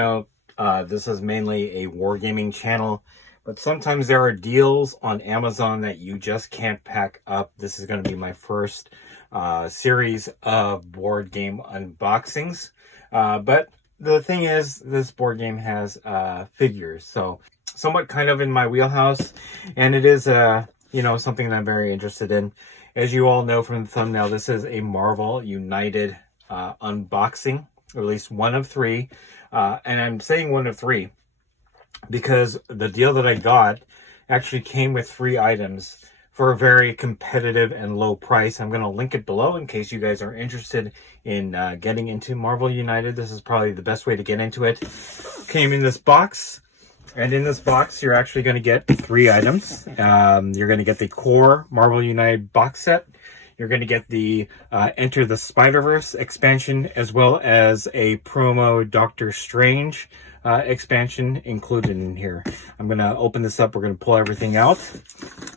know this is mainly a wargaming channel, but sometimes there are deals on Amazon that you just can't pack up. This is going to be my first series of board game unboxings. But the thing is, this board game has figures, so somewhat kind of in my wheelhouse, and it is something that I'm very interested in. As you all know from the thumbnail, this is a Marvel United unboxing, or at least one of three. And I'm saying one of three because the deal that I got actually came with 3 items for a very competitive and low price. I'm going to link it below in case you guys are interested in getting into Marvel United. This is probably the best way to get into it. Came in this box. And in this box, you're actually going to get 3 items. You're going to get the core Marvel United box set. You're going to get the Enter the Spider-Verse expansion, as well as a promo Doctor Strange expansion included in here. I'm going to open this up. We're going to pull everything out.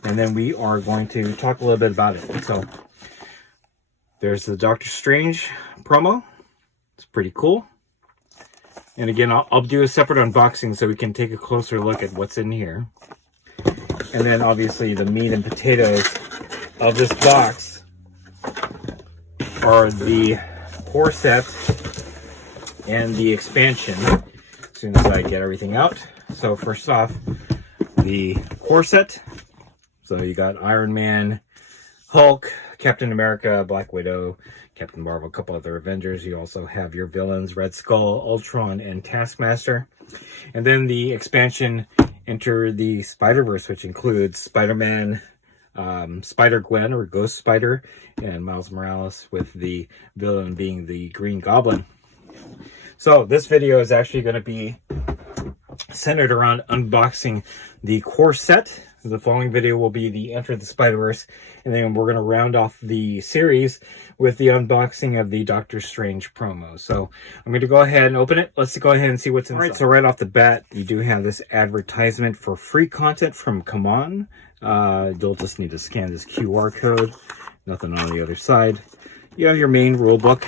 And then we are going to talk a little bit about it. So there's the Doctor Strange promo. It's pretty cool. And again, I'll do a separate unboxing so we can take a closer look at what's in here. And then obviously the meat and potatoes of this box are the core set and the expansion, as soon as I get everything out. So first off, the core set. So you got Iron Man, Hulk, Captain America, Black Widow, Captain Marvel, a couple other Avengers. You also have your villains, Red Skull, Ultron, and Taskmaster. And then the expansion, Enter the Spider-Verse, which includes Spider-Man, Spider-Gwen, or Ghost Spider, and Miles Morales, with the villain being the Green Goblin. So this video is actually going to be centered around unboxing the core set. The following video will be the Enter the Spider-Verse, and then we're going to round off the series with the unboxing of the Doctor Strange promo. So I'm going to go ahead and open it. Let's go ahead and see what's inside. All right, so right off the bat, you do have this advertisement for free content from CMON. You'll just need to scan this QR code. Nothing on the other side. You have your main rule book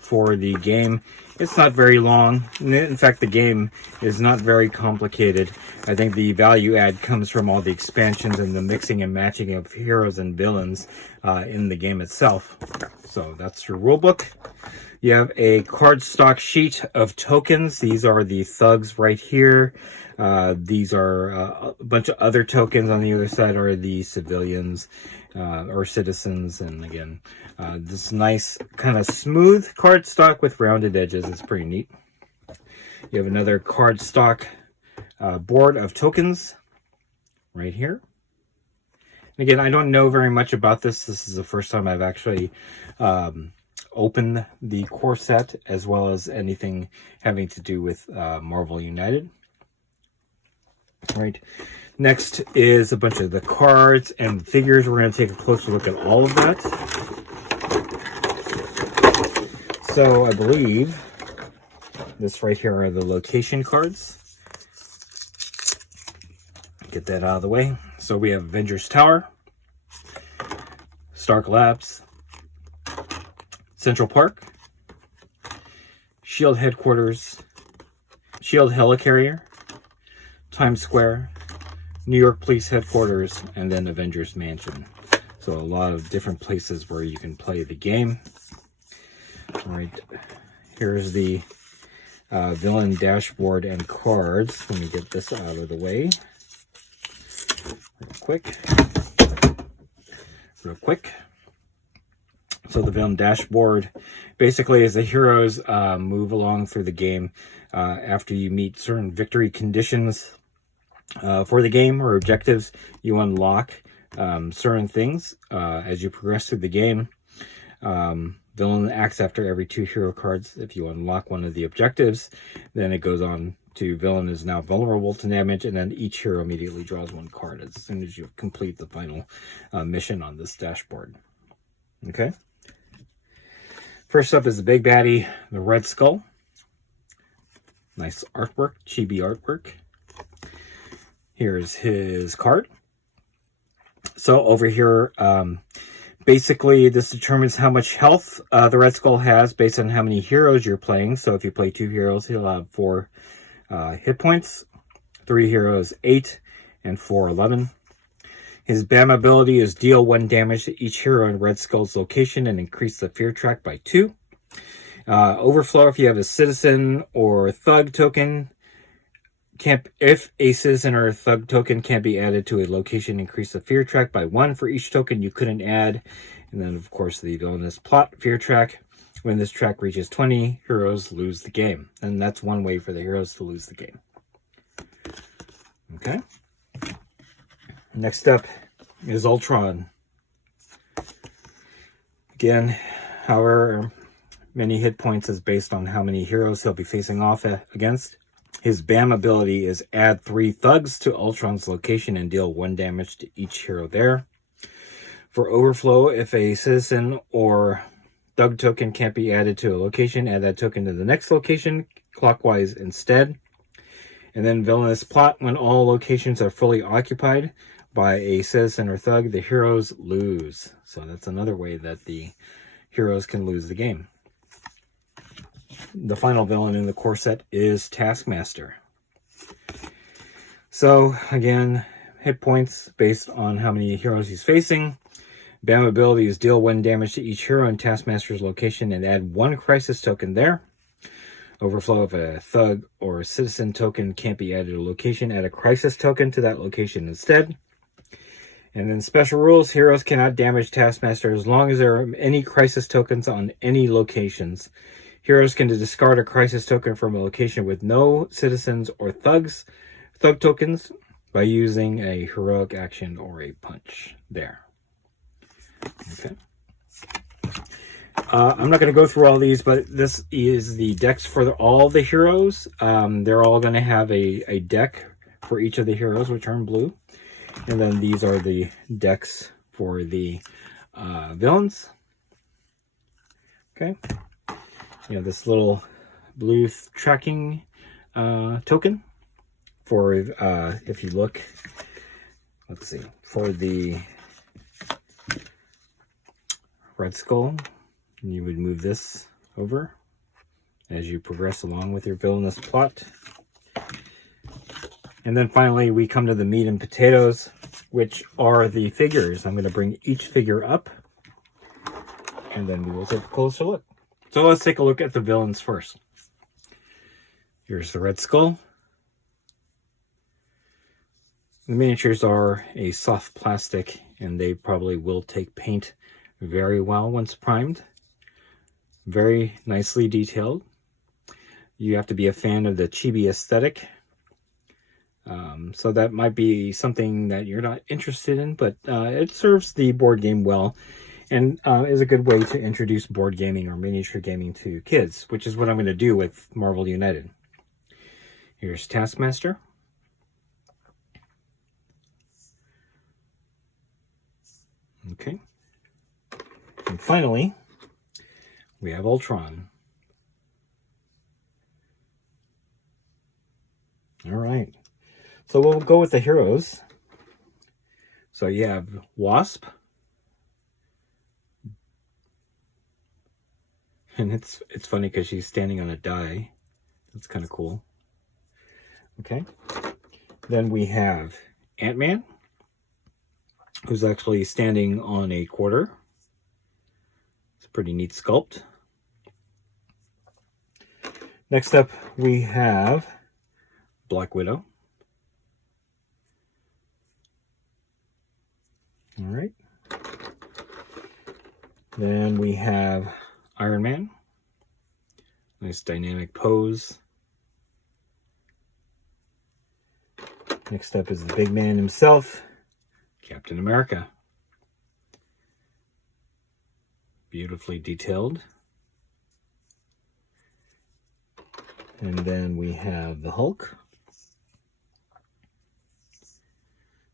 for the game. It's not very long. In fact, the game is not very complicated. I think the value add comes from all the expansions and the mixing and matching of heroes and villains in the game itself. So that's your rule book. You have a cardstock sheet of tokens. These are the thugs right here. These are a bunch of other tokens. On the other side are the civilians or citizens. And again, this nice kind of smooth cardstock with rounded edges. It's pretty neat. You have another cardstock board of tokens right here. And again, I don't know very much about this. This is the first time I've actually opened the core set, as well as anything having to do with Marvel United. Right. Next is a bunch of the cards and figures. We're going to take a closer look at all of that. So I believe this right here are the location cards. Get that out of the way. So we have Avengers Tower, Stark Labs, Central Park, SHIELD Headquarters, SHIELD Helicarrier, Times Square, New York Police Headquarters, and then Avengers Mansion. So a lot of different places where you can play the game. All right, here's the villain dashboard and cards. Let me get this out of the way real quick. So the villain dashboard basically is the heroes move along through the game after you meet certain victory conditions for the game or objectives. You unlock certain things as you progress through the game. Villain acts after every 2 hero cards. If you unlock one of the objectives, then it goes on to villain is now vulnerable to damage, and then each hero immediately draws 1 card as soon as you complete the final mission on this dashboard. Okay. First up is the big baddie, the Red Skull. Nice artwork, chibi artwork. Here's his card. So over here, Basically, this determines how much health the Red Skull has based on how many heroes you're playing. So if you play 2 heroes, he'll have 4 hit points, 3 heroes 8, and 4 11. His BAM ability is deal 1 damage to each hero in Red Skull's location and increase the fear track by 2. Overflow, if you have a citizen or thug token, if a citizen or a thug token can't be added to a location, increase the fear track by 1 for each token you couldn't add. And then, of course, the villainous plot fear track. When this track reaches 20, heroes lose the game. And that's one way for the heroes to lose the game. Okay. Next up is Ultron. Again, however many hit points is based on how many heroes he'll be facing off against. His BAM ability is add 3 thugs to Ultron's location and deal 1 damage to each hero there. For Overflow, if a citizen or thug token can't be added to a location, add that token to the next location clockwise instead. And then Villainous Plot, when all locations are fully occupied by a citizen or thug, the heroes lose. So that's another way that the heroes can lose the game. The final villain in the core set is Taskmaster. So again, hit points based on how many heroes he's facing. BAM ability is deal 1 damage to each hero in Taskmaster's location and add 1 crisis token there. Overflow, if a thug or a citizen token can't be added to a location, add a crisis token to that location instead. And then special rules, heroes cannot damage Taskmaster as long as there are any crisis tokens on any locations. Heroes can discard a crisis token from a location with no citizens or thug tokens by using a heroic action or a punch there. Okay. I'm not going to go through all these, but this is the decks for all the heroes. They're all going to have a deck for each of the heroes, which are in blue. And then these are the decks for the villains. Okay. You know, this little blue tracking token for, if you look, let's see, for the Red Skull, you would move this over as you progress along with your villainous plot. And then finally, we come to the meat and potatoes, which are the figures. I'm going to bring each figure up, and then we will take a closer look. So let's take a look at the villains first. Here's the Red Skull. The miniatures are a soft plastic, and they probably will take paint very well once primed. Very nicely detailed. You have to be a fan of the chibi aesthetic. So that might be something that you're not interested in, but it serves the board game well and is a good way to introduce board gaming or miniature gaming to kids, which is what I'm going to do with Marvel United. Here's Taskmaster. Okay. And finally, we have Ultron. All right. So we'll go with the heroes. So you have Wasp. And it's funny because she's standing on a die. That's kind of cool. Okay. Then we have Ant-Man, who's actually standing on a quarter. It's a pretty neat sculpt. Next up, we have Black Widow. All right. Then we have Iron Man. Nice dynamic pose. Next up is the big man himself, Captain America. Beautifully detailed. And then we have the Hulk.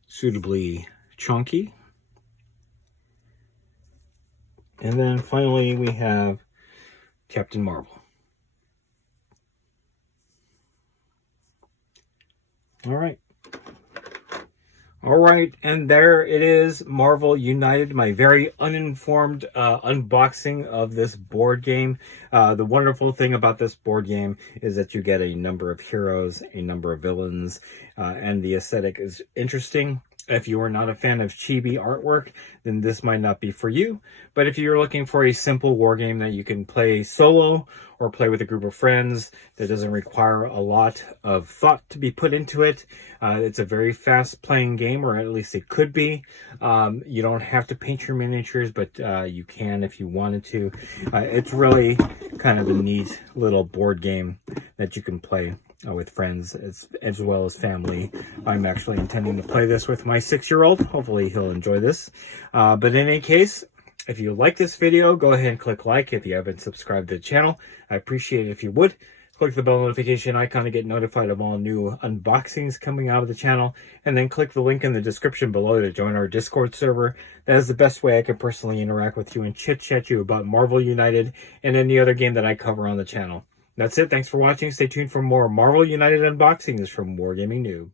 Suitably chunky. And then finally we have Captain Marvel. All right. All right, and there it is, Marvel United, my very uninformed unboxing of this board game. The wonderful thing about this board game is that you get a number of heroes, a number of villains, and the aesthetic is interesting. If you are not a fan of chibi artwork, then this might not be for you. But if you're looking for a simple war game that you can play solo or play with a group of friends that doesn't require a lot of thought to be put into it, it's a very fast playing game, or at least it could be. You don't have to paint your miniatures, but you can if you wanted to. It's really kind of a neat little board game that you can play with friends as well as family. I'm actually intending to play this with my 6-year-old. Hopefully he'll enjoy this. But in any case, if you like this video, go ahead and click like. If you haven't subscribed to the channel, I appreciate it if you would. Click the bell notification icon to get notified of all new unboxings coming out of the channel. And then click the link in the description below to join our Discord server. That is the best way I can personally interact with you and chit-chat you about Marvel United and any other game that I cover on the channel. That's it. Thanks for watching. Stay tuned for more Marvel United unboxings from Wargaming Noob.